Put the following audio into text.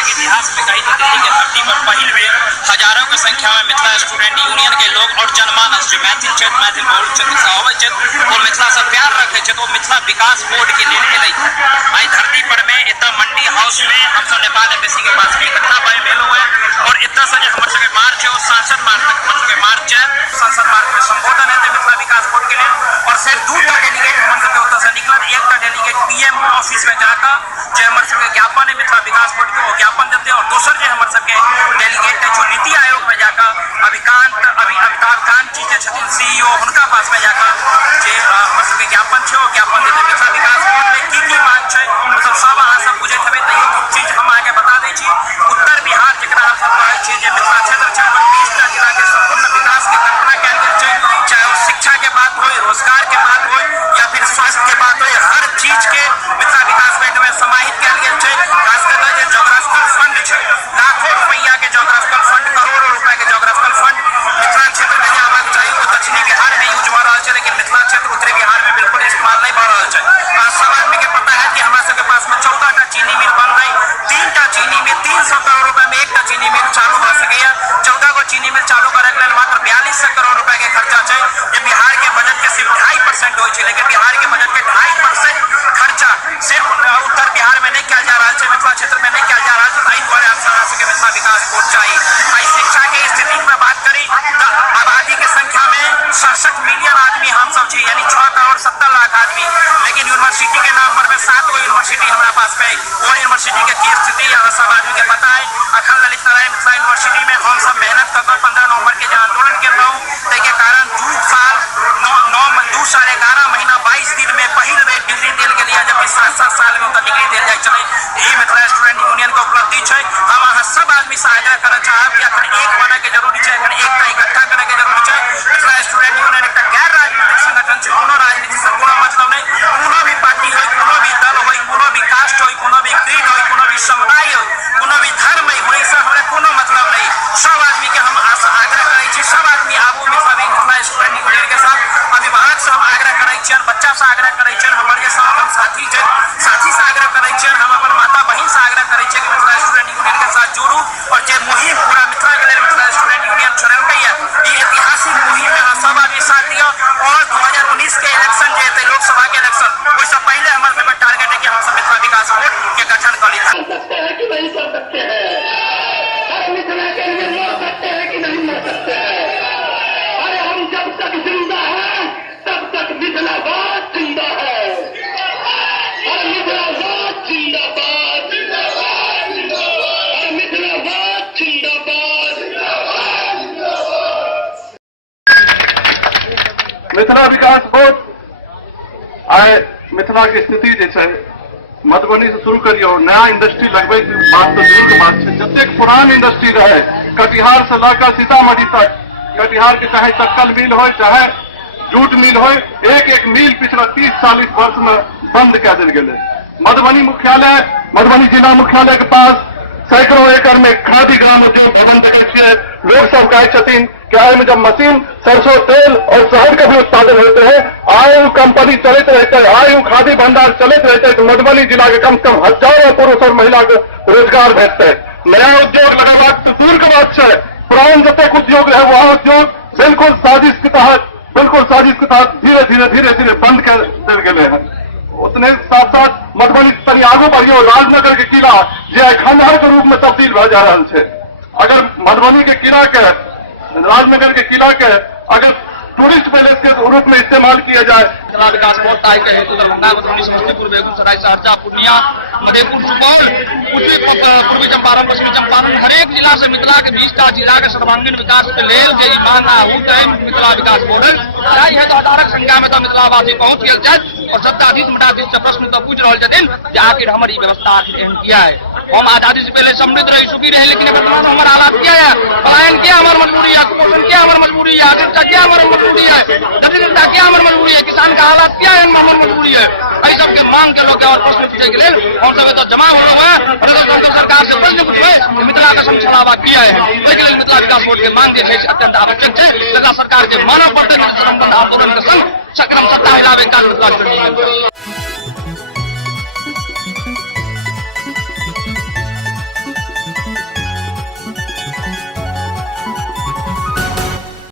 मिथिला के इतिहास में कही तो दिल्ली के धरती पर पहिल बेर हजारों की संख्या में मिथिला स्टूडेंट यूनियन के लोग और जनमानस जो मैथिल क्षेत्र मैथिल बोल क्षेत्र से अवै क्षेत्र और मिथिला से प्यार रखे क्षेत्र मिथिला विकास बोर्ड के लेल आई धरती पर में इतना मंडी हाउस में हम सब नेपाल एम्बेसी के पास में इकट्ठा भेल हुए और इतना से हमारे सबके मार्च है और सांसद मार्च तक हमारे सबके मार्च है संसद मार्च में संबोधन है मिथिला विकास बोर्ड के लिए और सिर्फ 2 डेलीगेट हमारे सबके उत्तर से निकल 1 डेलीगेट पीएम ऑफिस में जाकर जो हमारे सबके ज्ञापन है मिथिला विकास बोर्ड के वो ज्ञापन देते हैं और दूसर जो हमारे सबके डेलीगेट है जो नीति आयोग में जाकर अमिताभ कांत जी जो सीईओ उनका पास में जाकर जो हमारे सबके ज्ञापन है वो ज्ञापन देते मिथिला विकास बोर्ड में की मांग है मतलब सब अहाँ सब बुझे थे तो एक चीज हम आगे बता दै छी उत्तर बिहार जरा हम सब कहै छी जे मिथिला क्षेत्र छै 20टा जिला के संपूर्ण विकास के कल्पना कयल गेल छै चाहे वो शिक्षा के बात हो रोजगार के बात हो या फिर स्वास्थ्य के बात हो हर चीज के मिथिला विकास बैंक में समाहित कयल गेल छै खास कर के जोग्राफिकल फंड छै लाखों रुपया के जोग्राफिकल फंड करोड़ों रुपया के जोग्राफिकल फंड मिथिला क्षेत्र में आबाक चाहिए वो दक्षिणी बिहार में यूज भ रहा है लेकिन मिथिला क्षेत्र उत्तरी बिहार में बिल्कुल इस्तेमाल नहीं भ रहा है सब आदमी के पता है कि हमारे सबके पास में 14टा चीनी मिल बन रही 3टा चीनी मिल 300 करोड़ रुपए में 1टा चीनी मिल चालू हो सके 14 को चीनी मिल चालू करे के मात्र 4200 करोड़ रुपए के खर्चा है ये बिहार के बजट के सिर्फ 2.5% हो लेकिन बिहार के बजट के 2.5% खर्चा सिर्फ उत्तर बिहार में नहीं किया जा रहा है मिथिला क्षेत्र में नहीं किया जा रहा है द्वारा मिथिला विकास बोर्ड चाहिए शिक्षा के स्थिति में बात करी तो आबादी की संख्या में 67 मिलियन आदमी हम सब छी यानी 6 करोड़ 70 लाख आदमी लेकिन यूनिवर्सिटी के नाम पर में 7 गो यूनिवर्सिटी हमारे पास में वो यूनिवर्सिटी की स्थिति यहाँ सब आदमी के पता है अखिल ललित नारायण मिथिला यूनिवर्सिटी में हम सब मेहनत कर 15 नवंबर के जो आंदोलन कर रहा हूँ के कारण 2 साल 11 महीना 22 दिन में पहिल बेर डिग्री दिल के लिए जबकि 7 साल में उनका डिग्री दिल जाए चले यही मिथिला स्टूडेंट यूनियन के उपलब्धि है हम अहाँ सब आदमी से आग्रह करना चाहब कि अखन एक बने के जरूरी है अखन एकटा इकट्ठा करे के जरूरी है मिथिला स्टूडेंट यूनियन एक गैर राजनीतिक संगठन है कोनो राजनीति से कोनो मतलब नहीं कोनो भी पार्टी हो कोनो भी दल हो कोनो भी कास्ट हो कोनो भी क्रीड हो कोनो भी समुदाय हो कोनो भी धर्म हो इससे हमारे कोनो मतलब नहीं सब आदमी के हम आग्रह करे सब आदमी आबू मिथिला स्टूडेंट यूनियन के साथ अभिभावक से हम आग्रह करे बच्चा से आग्रह करे हमारे साथ हम साथी से आग्रह करे हम अपन माता बहन से आग्रह करे कि मिथिला स्टूडेंट यूनियन के साथ जुड़ू और जो मुहिम पूरा मिथिला के लिए मिथिला स्टूडेंट यूनियन छोड़ल ये ऐतिहासिक मुहिम में सब आदमी साथ दिया और 2019 के इलेक्शन जो है लोकसभा के इलेक्शन उससे पहले हमारे सबका टारगेट है कि हम सब मिथिला विकास बोर्ड के गठन कर ली सकते हैं कि नहीं कर सकते हैं मिथिला के लिए मर सकते हैं कि नहीं मर सकते हैं अरे हम जब तक जिंदा हैं तब तक मिथिलावाद जिंदा है और मिथिलावाद जिंदाबाद और मिथिलावाद जिंदाबाद मिथिला विकास बोर्ड आए मिथिला की स्थिति जैसे मधुबनी से शुरू करियो नया इंडस्ट्री लगबे के बात तो दूर के बात है जतेक पुरान इंडस्ट्री रहे कटिहार से लेकर सीतामढ़ी तक कटिहार के चाहे चक्कल मिल हो चाहे जूट मिल हो एक मिल पिछला 30-40 वर्ष में बंद कर दिल गए मधुबनी जिला मुख्यालय के पास सैकड़ों एकड़ में खादी ग्राम उद्योग भवन देखे लोग सब कहे क्या में जब मशीन सरसों तेल और शहद का भी उत्पादन होते हैं आयु कंपनी चलते रहते हैं आयु खादी भंडार चलते रहते हैं तो मधुबनी जिला के कम से कम हजारों पुरुष और महिला को रोजगार भेजते हैं नया उद्योग लगाना तो दूर के बात है पुरान जतक उद्योग है वह उद्योग बिल्कुल साजिश के तहत धीरे धीरे बंद कर दिल गए हैं उतने साथ साथ मधुबनी तनी आगू बढ़ियो राजनगर के किला जो खंडहर के रूप में तब्दील भ जा रहा है अगर मधुबनी के किला के राजनगर के किला के अगर टूरिस्ट पैलेस के रूप में इस्तेमाल किया जाए मिथिला विकास बोर्ड के हेतु दरभंगा मधुबनी समस्तीपुर बेगूसराय सहरसा पूर्णिया मधेपुर सुपौल पूर्वी चंपारण पश्चिमी चंपारण हरेक जिला से मिथिला के 20टा जिला के सर्वांगीण विकास के लेल जे मांग आहूत है मिथिला विकास बोर्ड है तो हजारक संख्या में तो मिथिलावासी पहुंच गए और सत्ताधीश मठाधीश से प्रश्न तो पूछ रहे कि आखिर हमारी व्यवस्था आखिर एहन किया है हम आजादी से पहले समृद्ध रही सुखी रहे लेकिन वर्तमान में हमारा हालात क्या है पलायन क्या हमारी मजबूरी है कुपोषण क्या हमारी मजबूरी है आजीविका क्या हमारी मजबूरी है दरिद्रता क्या हमारी मजबूरी है किसान का हालात क्या है हमारी मजबूरी है ऐ सबके मांग के लोग और प्रश्न पूछे के लिए हम सब तो जमा हो रहे हैं सरकार से प्रश्न पूछे मिथिला का समझौता किया है मिथिला विकास बोर्ड के मांग अत्यंत आवश्यक है सरकार के मानव पड़ते संबंध आंदोलन के संग सक्रम सत्ता हिलावे का